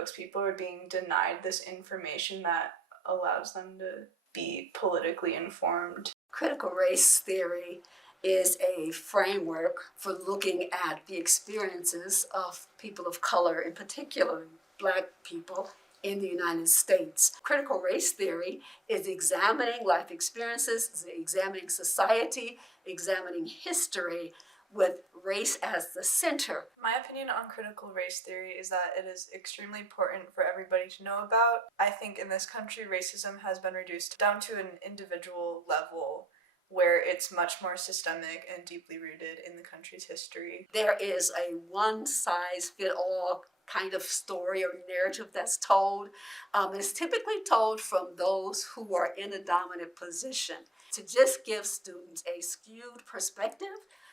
books, people are being denied this information that allows them to be politically informed. Critical race theory is a framework for looking at the experiences of people of color, in particular Black people in the United States. Critical race theory is examining life experiences, examining society, examining history with race as the center. My opinion on critical race theory is that it is extremely important for everybody to know about. I think in this country, racism has been reduced down to an individual level where it's much more systemic and deeply rooted in the country's history. There is a one-size-fits-all kind of story or narrative that's told. It's typically told from those who are in a dominant position to just give students a skewed perspective.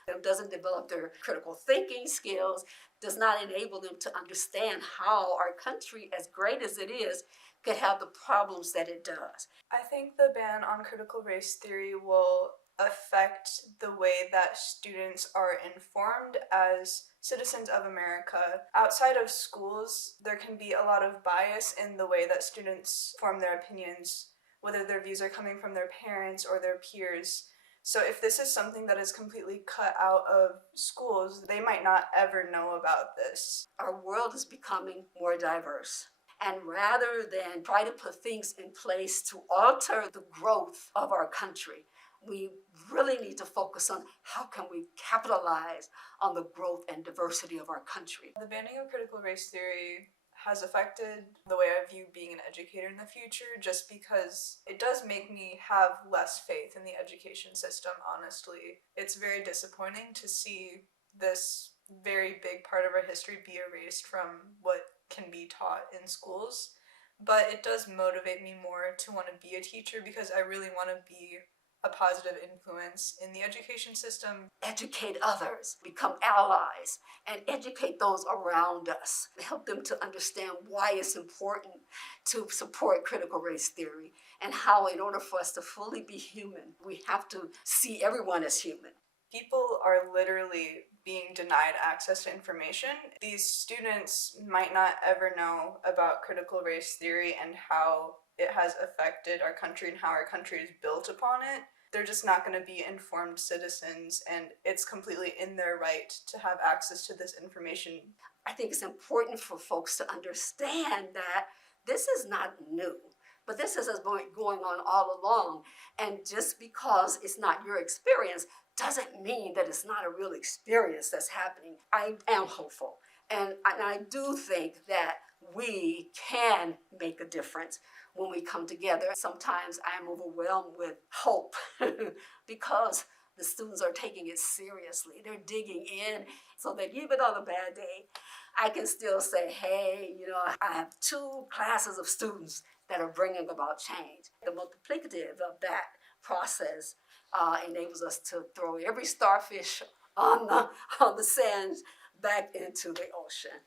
It doesn't develop their critical thinking skills, does not enable them to understand how our country, as great as it is, could have the problems that it does. I think the ban on critical race theory will affect the way that students are informed as citizens of America. Outside of schools, there can be a lot of bias in the way that students form their opinions, whether their views are coming from their parents or their peers. So if this is something that is completely cut out of schools, they might not ever know about this. Our world is becoming more diverse. And rather than try to put things in place to alter the growth of our country, we really need to focus on how can we capitalize on the growth and diversity of our country. The banning of critical race theory has affected the way I view being an educator in the future, just because it does make me have less faith in the education system, honestly. It's very disappointing to see this very big part of our history be erased from what can be taught in schools, but it does motivate me more to want to be a teacher because I really want to be a positive influence in the education system. Educate others, become allies, and educate those around us. Help them to understand why it's important to support critical race theory and how, in order for us to fully be human, we have to see everyone as human. People are literally being denied access to information. These students might not ever know about critical race theory and how it has affected our country and how our country is built upon it. They're just not going to be informed citizens, and it's completely in their right to have access to this information. I think it's important for folks to understand that this is not new, but this has been going on all along. And just because it's not your experience doesn't mean that it's not a real experience that's happening. I am hopeful, and I do think that we can make a difference when we come together. Sometimes I'm overwhelmed with hope because the students are taking it seriously. They're digging in, so that even on a bad day, I can still say, hey, I have 2 classes of students that are bringing about change. The multiplicative of that process enables us to throw every starfish on the sands back into the ocean.